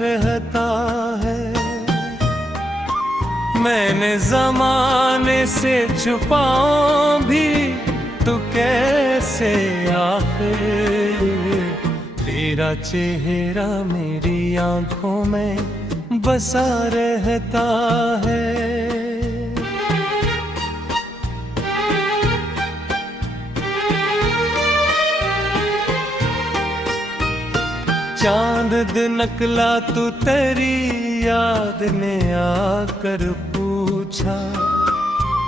रहता है। मैंने ज़माने से छुपाऊं भी तो कैसे आखिर, तेरा चेहरा मेरी आंखों में बसा रहता है। चांद नकला तू तेरी याद ने आकर पूछा,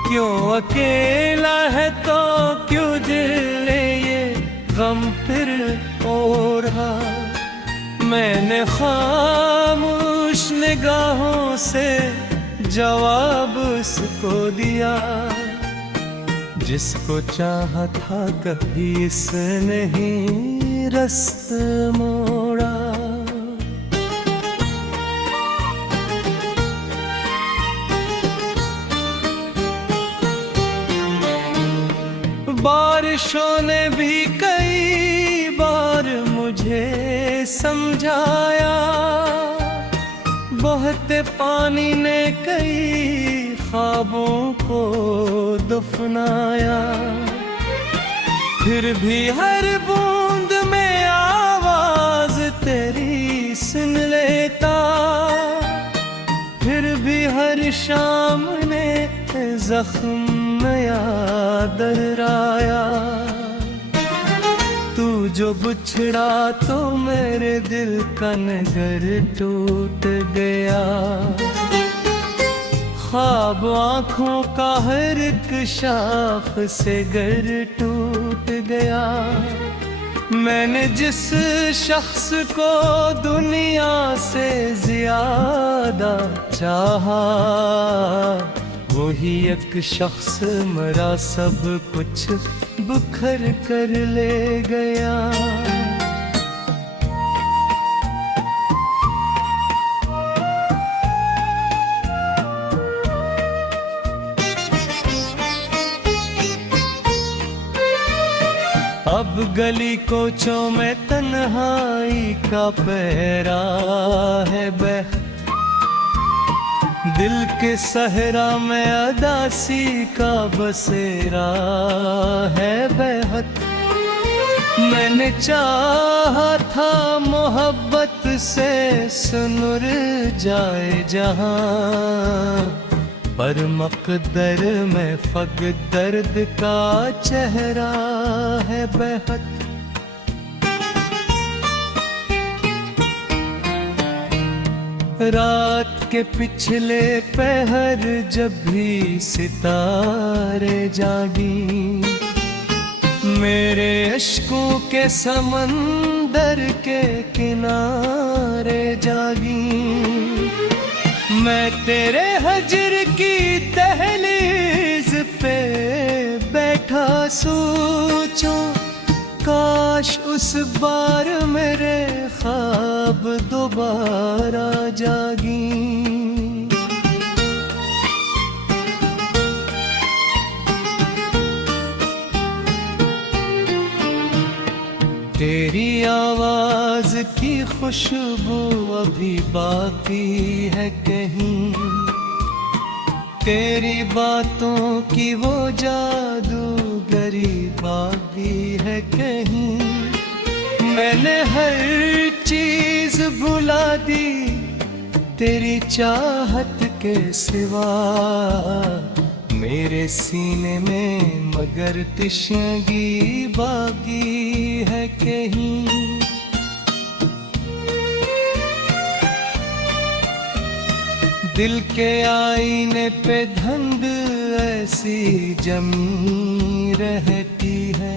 क्यों अकेला है तो क्यों झेले ये गम फिर और रहा। मैंने खामोश निगाहों से जवाब उसको दिया, जिसको चाहा था कभी इसने ही रास्ता मोड़ा। बारिशों ने भी कई बार मुझे समझाया, बहते पानी ने कई ख्वाबों को दफनाया। फिर भी हर बूंद में आवाज तेरी सुन लेता, फिर भी हर शाम ने जख्म नया दहराया। तू जो बिछड़ा तो मेरे दिल का नगर टूट गया, ख्वाब आँखों का हर एक शाख से गर टूट गया। मैंने जिस शख्स को दुनिया से ज्यादा चाहा, वही एक शख्स मरा सब कुछ बिखर कर ले गया। अब गली कोचों में तन्हाई का पहरा है बह, दिल के सहरा में अदासी का बसेरा है बेहद। मैंने चाहा था मोहब्बत से सुनुर जाए जहां, पर मकदर में फग दर्द का चेहरा है बेहद। रात के पिछले पहर जब भी सितारे जागी, मेरे अश्कों के समंदर के किनारे जागी। मैं तेरे हजर की दहलीज पे बैठा सोचूं, काश उस बार मेरे ख्वाब दोबारा जागी। तेरी आवाज की खुशबू अभी बाकी है कहीं, तेरी बातों की वो जादूगरी बाकी है कहीं। मैंने हर चीज भुला दी तेरी चाहत के सिवा, मेरे सीने में मगर तिश्नगी बाकी है कहीं। दिल के आईने पे धुंध ऐसी जमी रहती है,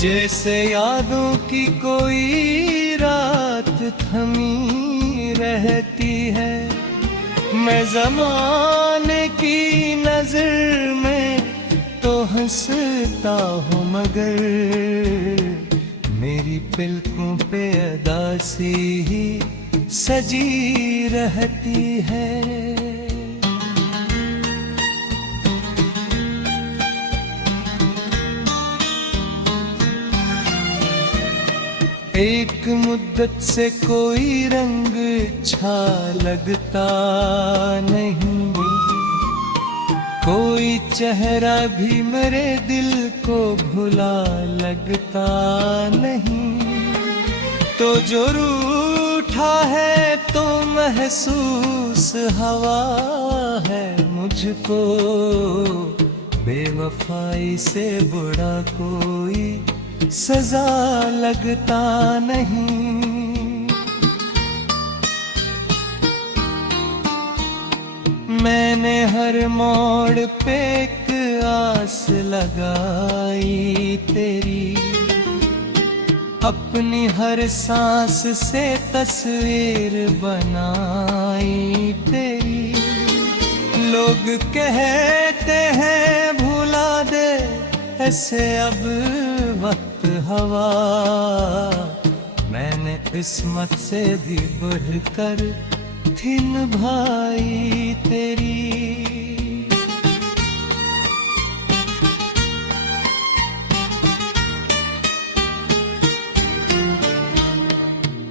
जैसे यादों की कोई रात थमी रहती है। मैं ज़माने की नज़र में तो हंसता हूँ, मगर मेरी पलकों पे अदासी ही सजी रहती है। एक मुद्दत से कोई रंग छा लगता नहीं, कोई चेहरा भी मेरे दिल को भुला लगता नहीं। तो जो रूठा है तो महसूस हवा है मुझको, बेवफाई से बुरा कोई सजा लगता नहीं। मैंने हर मोड़ पे एक आस लगाई तेरी, अपनी हर सांस से तस्वीर बनाई तेरी। लोग कहते हैं भुला दे ऐसे अब वक्त हवा, मैंने किस्मत से भी बढ़कर थी निभाई तेरी।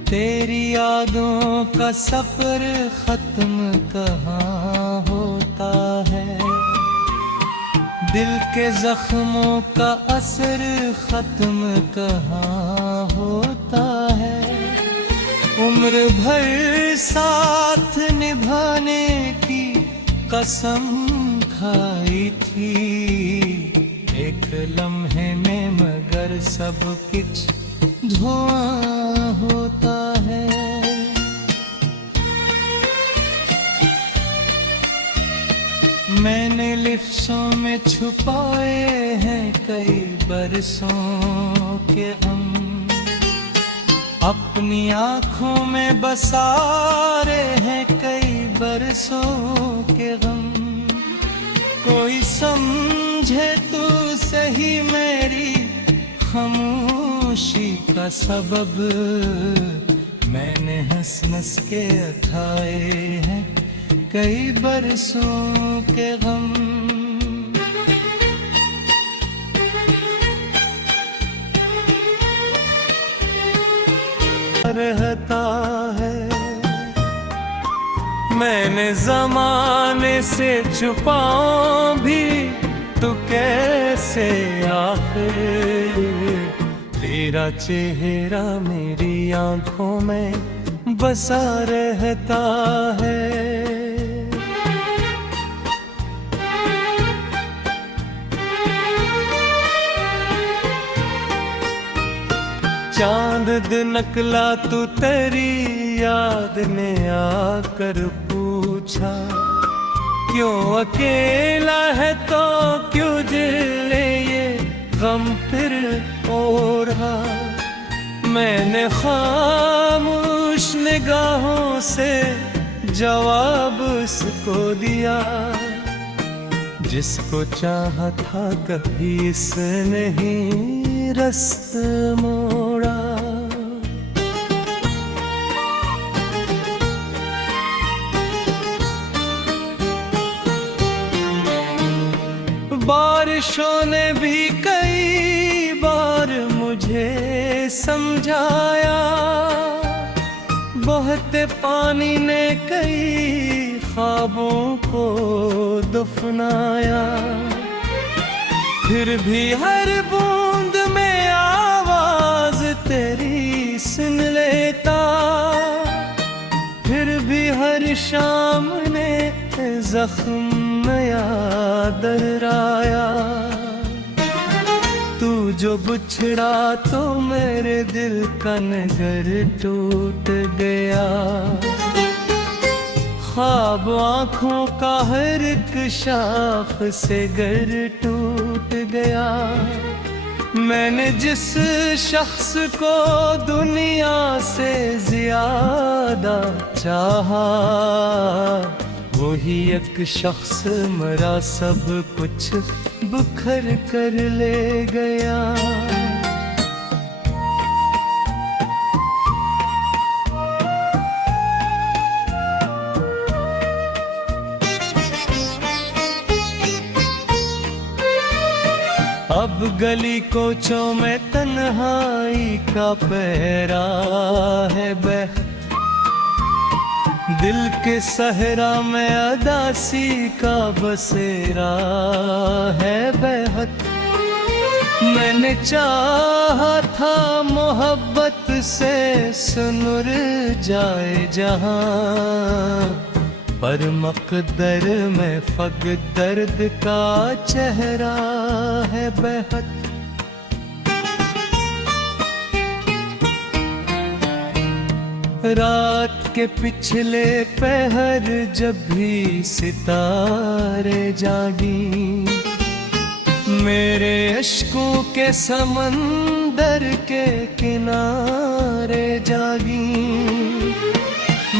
तेरी यादों का सफर खत्म कहाँ होता है, दिल के जख्मों का असर खत्म कहाँ होता है। उम्र भर साथ निभाने की कसम खाई थी, एक लम्हे में मगर सब कुछ धुआं होता है। मैंने लिफ्टों में छुपाए हैं कई बरसों के हम, अपनी आँखों में बसा रहे हैं कई बरसों के गम। कोई समझे तो सही मेरी खामोशी का सबब, मैंने हंस हंस के उठाए हैं कई बरसों के गम। रहता है मैंने ज़माने से छुपाऊं भी तो कैसे आखिर, तेरा चेहरा मेरी आंखों में बसा रहता है। चांद नकला तू तेरी याद ने आकर पूछा, क्यों अकेला है तो क्यों झेले ये गम फिर और रहा। मैंने खामोश निगाहों से जवाब उसको दिया, जिसको चाहा था कभी इसने ही रास्ता मोड़ा। बारिशों ने भी कई बार मुझे समझाया, बहते पानी ने कई ख्वाबों को दफनाया। फिर भी हर बूंद में आवाज तेरी सुन लेता, फिर भी हर शाम ने जख्म याद दर्राया। तू जो बिछड़ा तो मेरे दिल का नगर टूट गया, ख्वाब आँखों का हर एक शाख से गर टूट गया। मैंने जिस शख्स को दुनिया से ज्यादा चाहा, वही एक शख्स मरा सब कुछ बिखर कर ले गया। अब गली कोचों में तन्हाई का पहरा है बह, दिल के सहरा में अदासी का बसेरा है बेहद। मैंने चाहा था मोहब्बत से सुनुर जाए जहां, पर मकदर में फग दर्द का चेहरा है बेहद। रात के पिछले पहर जब भी सितारे जागी, मेरे अश्कों के समंदर के किनारे जागी।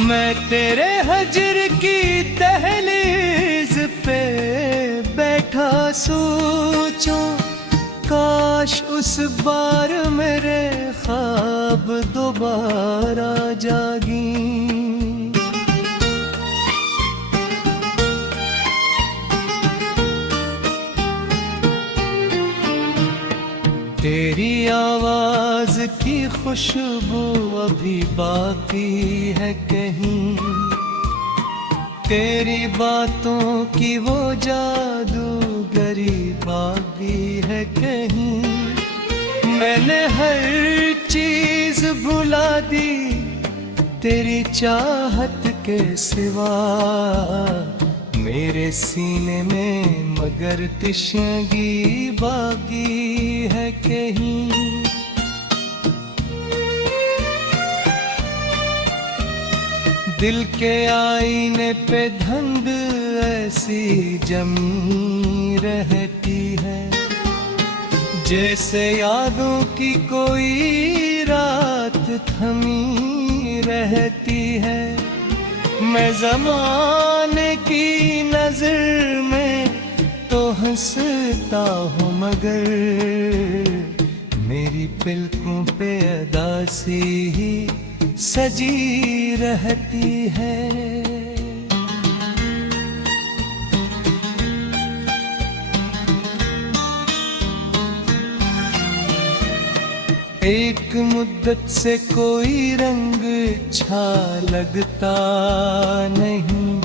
मैं तेरे हजर की दहलीज पे बैठा सोचूं, काश उस बार मेरे ख्वाब दोबारा जागी। तेरी आवाज की खुशबू अभी बाकी है कहीं, तेरी बातों की वो जादूगरी बाकी है कहीं। मैंने हर चीज भुला दी तेरी चाहत के सिवा, मेरे सीने में मगर तिश्नगी बाकी है कहीं। दिल के आईने पे धंध ऐसी जमी रहती है, जैसे यादों की कोई रात थमी रहती है। मैं ज़माने की नज़र में तो हंसता हूँ, मगर मेरी पलकों पे अदासी ही सजी रहती है। एक मुद्दत से कोई रंग अच्छा लगता नहीं,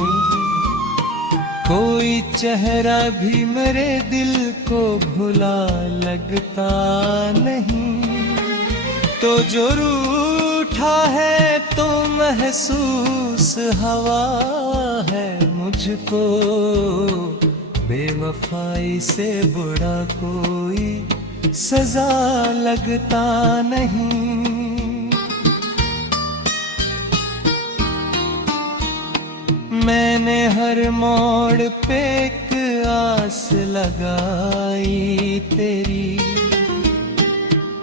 कोई चेहरा भी मेरे दिल को भुला लगता नहीं। तो जो रूठा है तो महसूस हवा है मुझको, बेवफाई से बुरा कोई सजा लगता नहीं। मैंने हर मोड़ पे एक आस लगाई तेरी,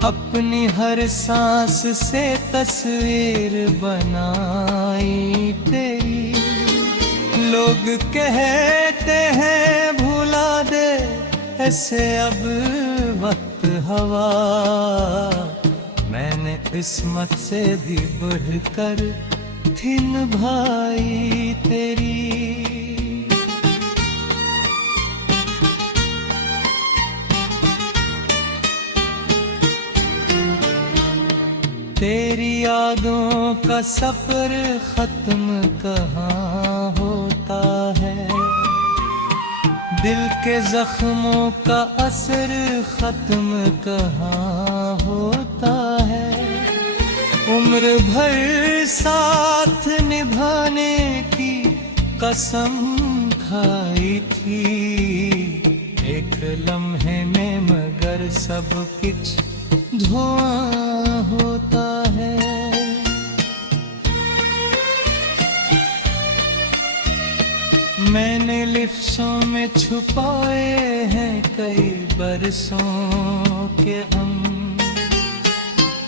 अपनी हर सांस से तस्वीर बनाई तेरी। लोग कहते हैं भुला दे ऐसे अब वक्त हवा, मैंने किस्मत से भी बढ़कर थी निभाई तेरी। तेरी यादों का सफर खत्म कहाँ होता है, दिल के जख्मों का असर खत्म कहाँ होता है। उम्र भर साथ निभाने की कसम खाई थी, एक लम्हे में मगर सब कुछ धुआं होता है। मैंने लिफ्टों में छुपाए हैं कई बरसों के गम,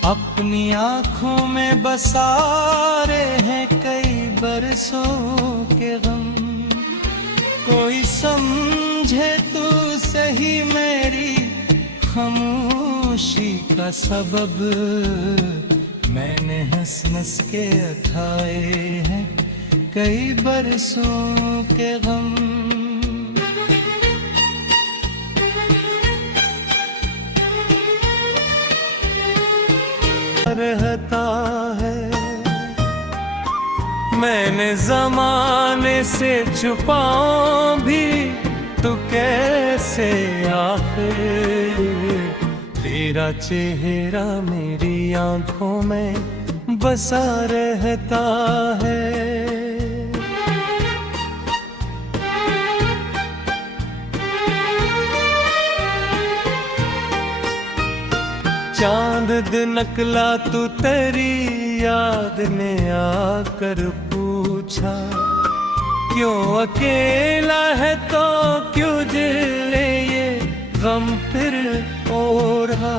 अपनी आँखों में बसा रहे हैं कई बरसों के गम। कोई समझे तो सही मेरी खामोशी का सबब, मैंने हंस हंस के उठाए हैं कई बरसों के गम। रहता है। मैंने ज़माने से छुपाऊं भी तो कैसे आखिर तेरा चेहरा मेरी आंखों में बसा रहता है। चांद निकला तू तेरी याद ने आकर पूछा, क्यों अकेला है तो क्यों झेले ये गम फिर ओढ़ा।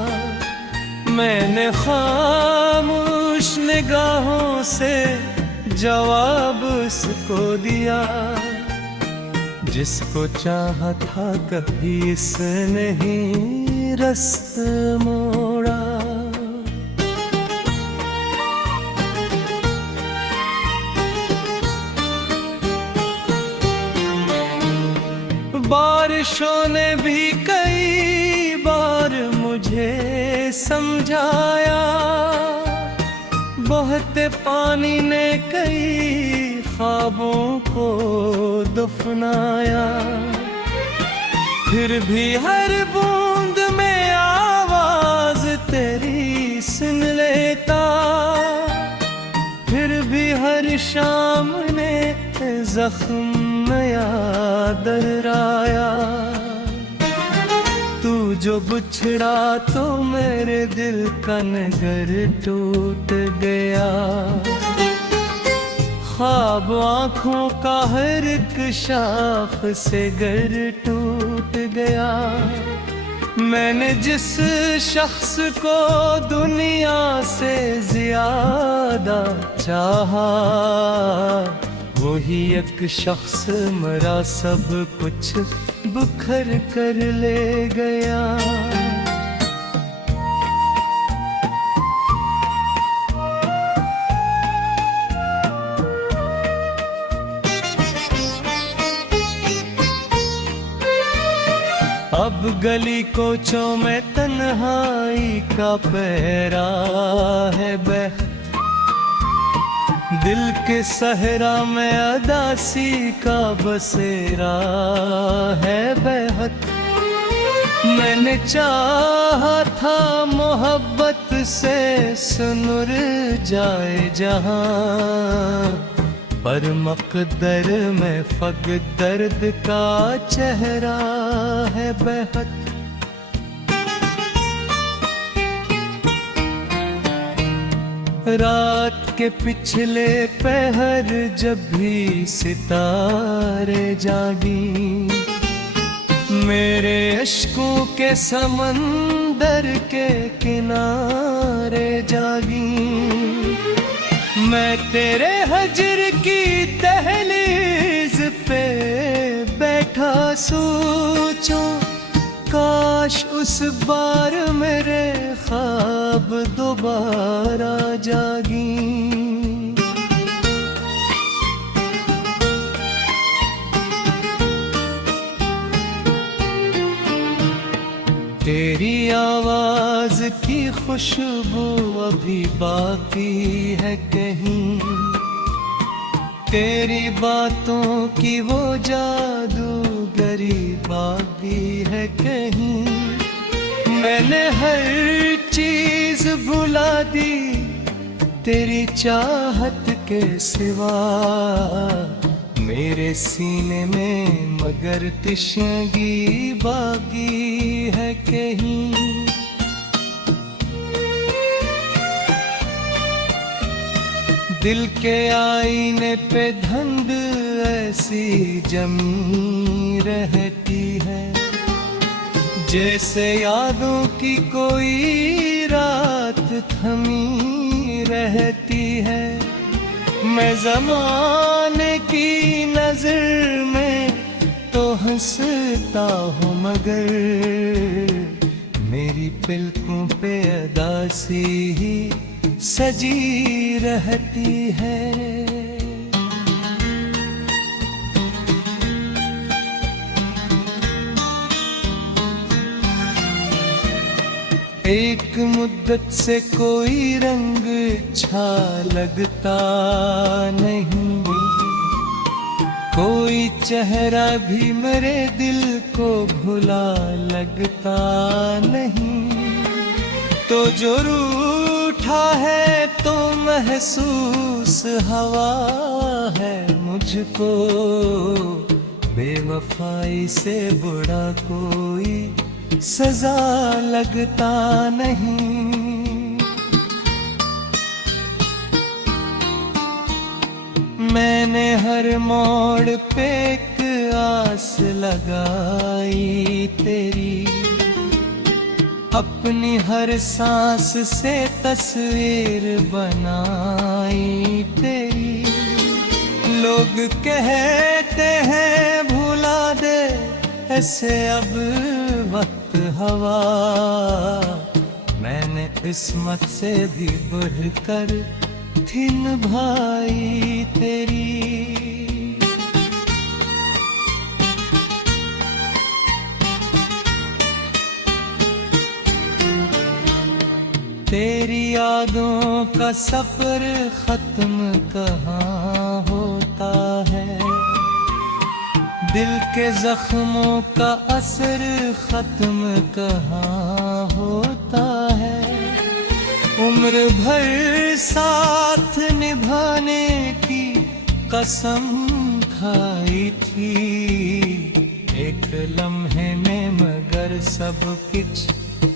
मैंने खामोश निगाहों से जवाब उसको दिया, जिसको चाहा था कभी इसने ही रस्त मोड़ा। बारिशों ने भी कई बार मुझे समझाया, बहते पानी ने कई ख्वाबों को दफनाया। फिर भी हर बूंद में आवाज तेरी सुन लेता, फिर भी हर शाम ने जख्म याद दोहराया। तू जो बिछड़ा तो मेरे दिल का नगर टूट गया, ख्वाब आँखों का हर एक शाख से गर टूट गया। मैंने जिस शख्स को दुनिया से ज्यादा चाहा, वही एक शख्स मरा सब कुछ बिखर कर ले गया। अब गली कोचों में तन्हाई का पहरा है बह, दिल के सहरा में अदासी का बसेरा है बेहद। मैंने चाहा था मोहब्बत से सुनुर जाए जहां, पर मकदर में फग दर्द का चेहरा है बेहद। रात के पिछले पहर जब भी सितारे जागी, मेरे अश्कों के समंदर के किनारे जागी। मैं तेरे हजर की दहलीज पे बैठा सोचूं, काश उस बार मेरे ख्वाब दोबारा जागी। तेरी आवाज की खुशबू अभी बाकी है कहीं, तेरी बातों की वो जादूगरी बाकी है कहीं। मैंने हर चीज भुला दी तेरी चाहत के सिवा, मेरे सीने में मगर तिश्नगी बाकी है कहीं। दिल के आईने पे धंध ऐसी जमी रहती है, जैसे यादों की कोई रात थमी रहती है। मैं ज़माने की नज़र में तो हंसता हूँ, मगर मेरी पलकों पे अदासी ही सजी रहती है। एक मुद्दत से कोई रंग अच्छा लगता नहीं, कोई चेहरा भी मेरे दिल को भुला लगता नहीं। तो जो रूठा है तो महसूस हवा है मुझको, बेवफाई से बुरा कोई सजा लगता नहीं। मैंने हर मोड़ पे एक आस लगाई तेरी, अपनी हर सांस से तस्वीर बनाई तेरी। लोग कहते हैं भुला दे ऐसे अब वक्त हवा, मैंने किस्मत से भी बढ़कर थी निभाई तेरी। तेरी यादों का सफर खत्म कहाँ होता है, दिल के जख्मों का असर खत्म कहाँ होता है। उम्र भर साथ निभाने की कसम खाई थी, एक लम्हे में मगर सब कुछ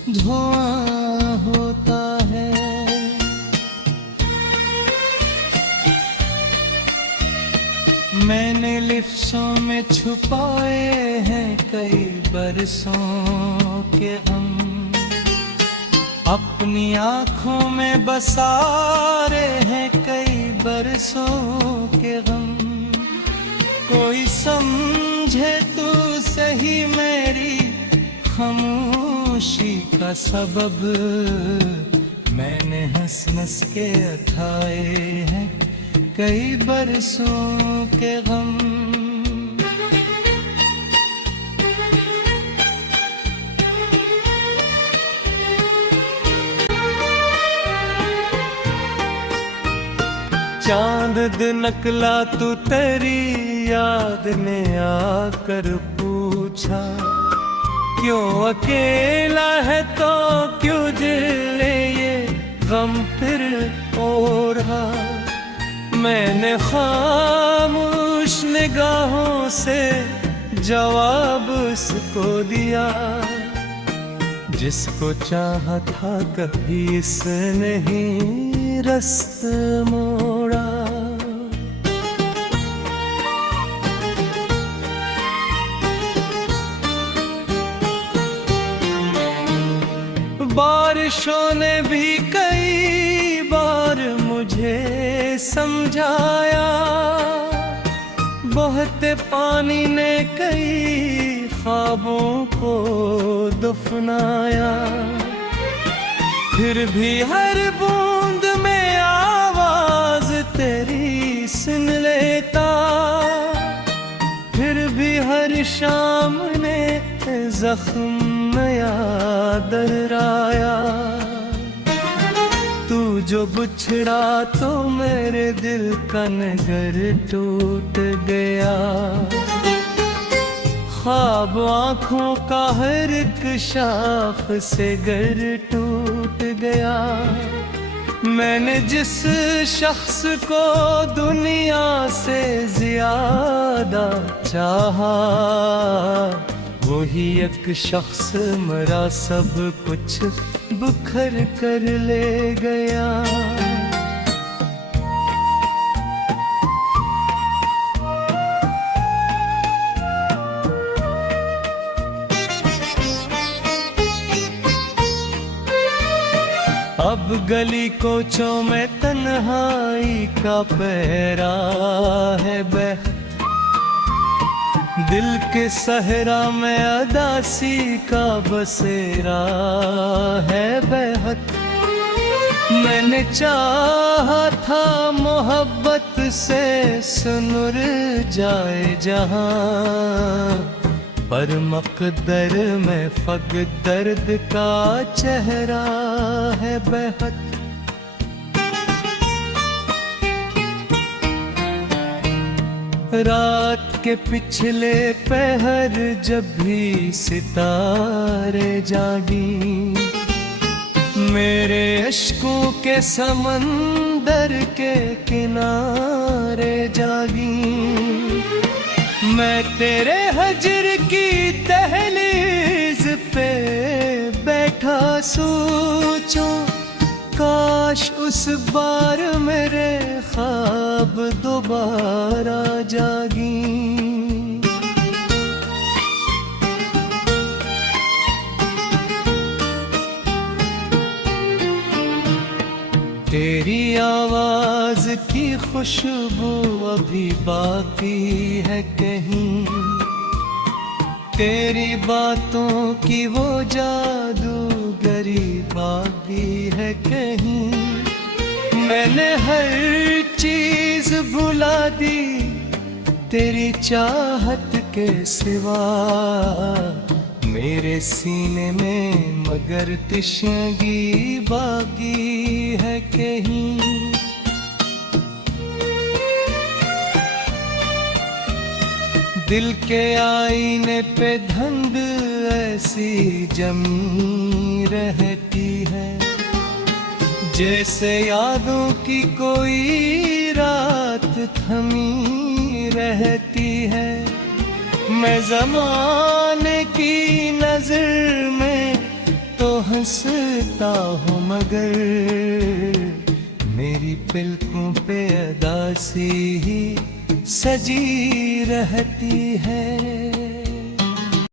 धुआं होता है। मैंने लिफ्टों में छुपाए हैं कई बरसों के हम, अपनी आँखों में बसा रहे हैं कई बरसों के गम। कोई समझे तू सही मेरी खामोशी का सबब, मैंने हंस हंस के उठाए हैं कई बरसों के गम। चांद नकला तू तेरी याद ने आकर पूछा, क्यों अकेला है तो क्यों झेले ये गम फिर और रहा। मैंने खामोश निगाहों से जवाब उसको दिया, जिसको चाहा था कभी इसने ही रास्ता मोड़ा। बारिशों ने भी कई बार मुझे समझाया, बहते पानी ने कई ख्वाबों को दफनाया। फिर भी हर बूंद में आवाज तेरी सुन लेता, फिर भी हर शाम ने जख्म याद दर्राया। तू जो बिछड़ा तो मेरे दिल का नगर टूट गया, ख्वाब आँखों का हर एक शाख से गर टूट गया। मैंने जिस शख्स को दुनिया से ज्यादा चाहा, वही एक शख्स मरा सब कुछ बुखर कर ले गया। अब गली कोचों में तन्हाई का पहरा है बह, दिल के सहरा में अदासी का बसेरा है बेहद। मैंने चाहा था मोहब्बत से सुनुर जाए जहां, पर मकदर में फग दर्द का चेहरा है बेहद। रात के पिछले पहर जब भी सितारे जागी, मेरे अश्कों के समंदर के किनारे जागी। मैं तेरे हजर की दहलीज पे बैठा सोचूं, काश उस बार मेरे ख्वाब दोबारा जागी। तेरी आवाज की खुशबू अभी बाकी है कहीं, तेरी बातों की वो जादूगरी बाकी है कहीं। मैंने हर चीज भुला दी तेरी चाहत के सिवा, मेरे सीने में मगर तिश्नगी बाकी है कहीं। दिल के आईने पे धंध ऐसी जमी रहती है, जैसे यादों की कोई रात थमी रहती है। मैं ज़माने की नज़र में तो हंसता हूँ, मगर मेरी पलकों पे अदासी ही सजी रहती है।